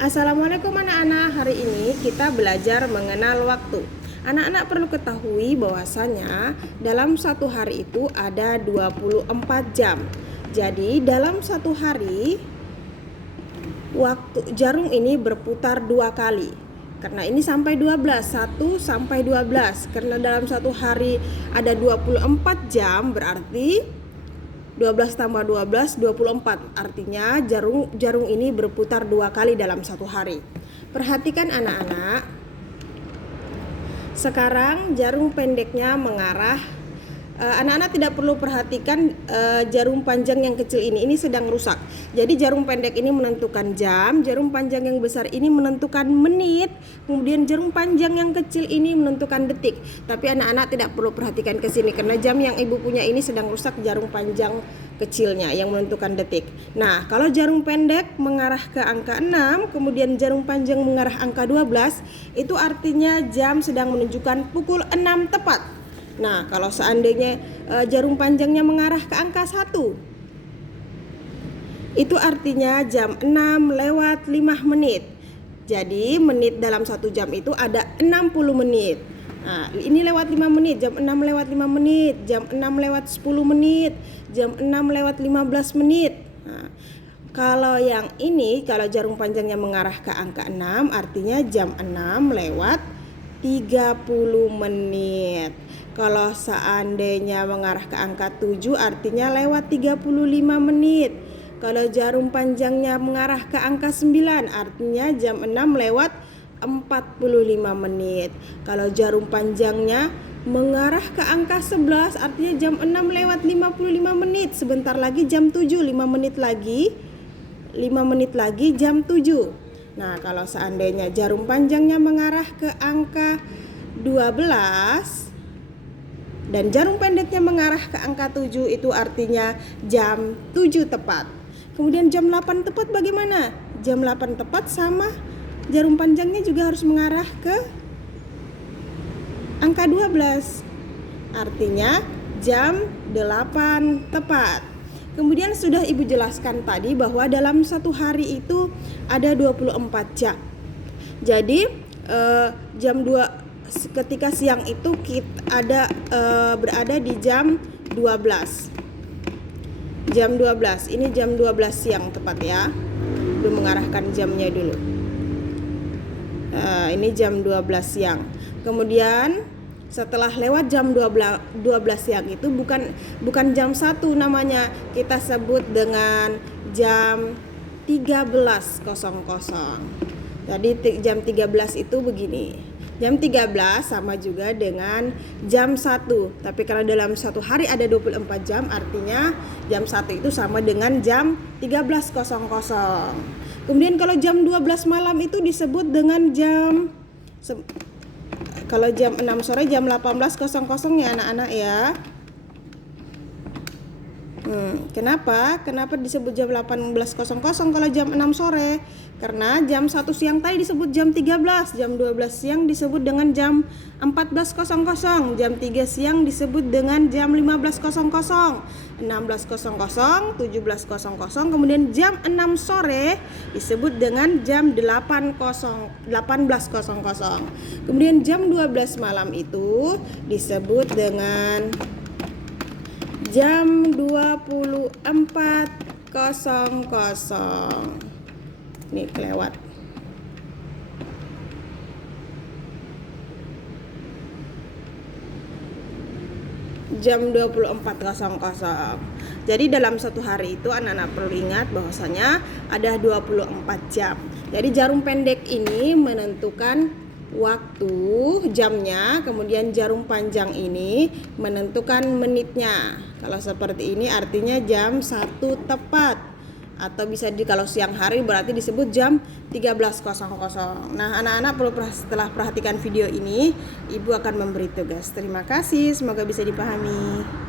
Assalamualaikum anak-anak, hari ini kita belajar mengenal waktu. Anak-anak perlu ketahui bahwasanya dalam satu hari itu ada 24 jam. Jadi dalam satu hari waktu jarum ini berputar 2 kali. Karena ini sampai 12, 1 sampai 12. Karena dalam satu hari ada 24 jam, berarti 12 tambah 12, 24. Artinya jarum ini berputar 2 kali dalam satu hari. Perhatikan anak-anak. Sekarang jarum pendeknya mengarah. Anak-anak tidak perlu perhatikan jarum panjang yang kecil ini sedang rusak. Jadi jarum pendek ini menentukan jam, jarum panjang yang besar ini menentukan menit, kemudian jarum panjang yang kecil ini menentukan detik. Tapi anak-anak tidak perlu perhatikan ke sini karena jam yang ibu punya ini sedang rusak jarum panjang kecilnya yang menentukan detik. Nah, kalau jarum pendek mengarah ke angka 6, kemudian jarum panjang mengarah angka 12, itu artinya jam sedang menunjukkan pukul 6 tepat. Nah, kalau seandainya jarum panjangnya mengarah ke angka 1, itu artinya jam 6 lewat 5 menit. Jadi menit dalam 1 jam itu ada 60 menit. Nah, ini lewat 5 menit, jam 6 lewat 5 menit, jam 6 lewat 10 menit, jam 6 lewat 15 menit. Nah, kalau yang ini, kalau jarum panjangnya mengarah ke angka 6, artinya jam 6 lewat 30 menit. Kalau seandainya mengarah ke angka 7, artinya lewat 35 menit. Kalau jarum panjangnya mengarah ke angka 9, artinya jam 6 lewat 45 menit. Kalau jarum panjangnya mengarah ke angka 11, artinya jam 6 lewat 55 menit. Sebentar lagi jam 7, 5 menit lagi jam 7. Nah, kalau seandainya jarum panjangnya mengarah ke angka 12 dan jarum pendeknya mengarah ke angka 7, itu artinya jam 7 tepat. Kemudian jam 8 tepat bagaimana? Jam 8 tepat sama jarum panjangnya juga harus mengarah ke angka 12. Artinya jam 8 tepat. Kemudian sudah ibu jelaskan tadi bahwa dalam satu hari itu ada 24 jam. Jadi jam 2 ketika siang itu kita berada di jam 12. Jam 12. Ini jam 12 siang tepat ya. Belum mengarahkan jamnya dulu. Ini jam 12 siang. Kemudian setelah lewat jam 12 siang itu bukan jam 1 namanya. Kita sebut dengan jam 13.00. Jadi jam 13 itu begini. Jam 13 sama juga dengan jam 1. Tapi karena dalam satu hari ada 24 jam, artinya jam 1 itu sama dengan jam 13.00. Kemudian kalau jam 12 malam itu disebut dengan kalau jam 6 sore jam 18.00 ya anak-anak ya. Kenapa disebut jam 18.00 kalau jam 6 sore? Karena jam 1 siang tadi disebut jam 13, jam 12 siang disebut dengan jam 14.00, jam 3 siang disebut dengan jam 15.00, 16.00, 17.00, kemudian jam 6 sore disebut dengan jam 18.00. Kemudian jam 12 malam itu disebut dengan jam 24.00. Nih kelewat. Jam 24.00. Jadi dalam satu hari itu anak-anak perlu ingat bahwasanya ada 24 jam. Jadi jarum pendek ini menentukan waktu jamnya, kemudian jarum panjang ini menentukan menitnya. Kalau seperti ini artinya jam 1 tepat. Atau bisa kalau siang hari berarti disebut jam 13.00. Nah, anak-anak setelah perhatikan video ini, ibu akan memberi tugas. Terima kasih, semoga bisa dipahami.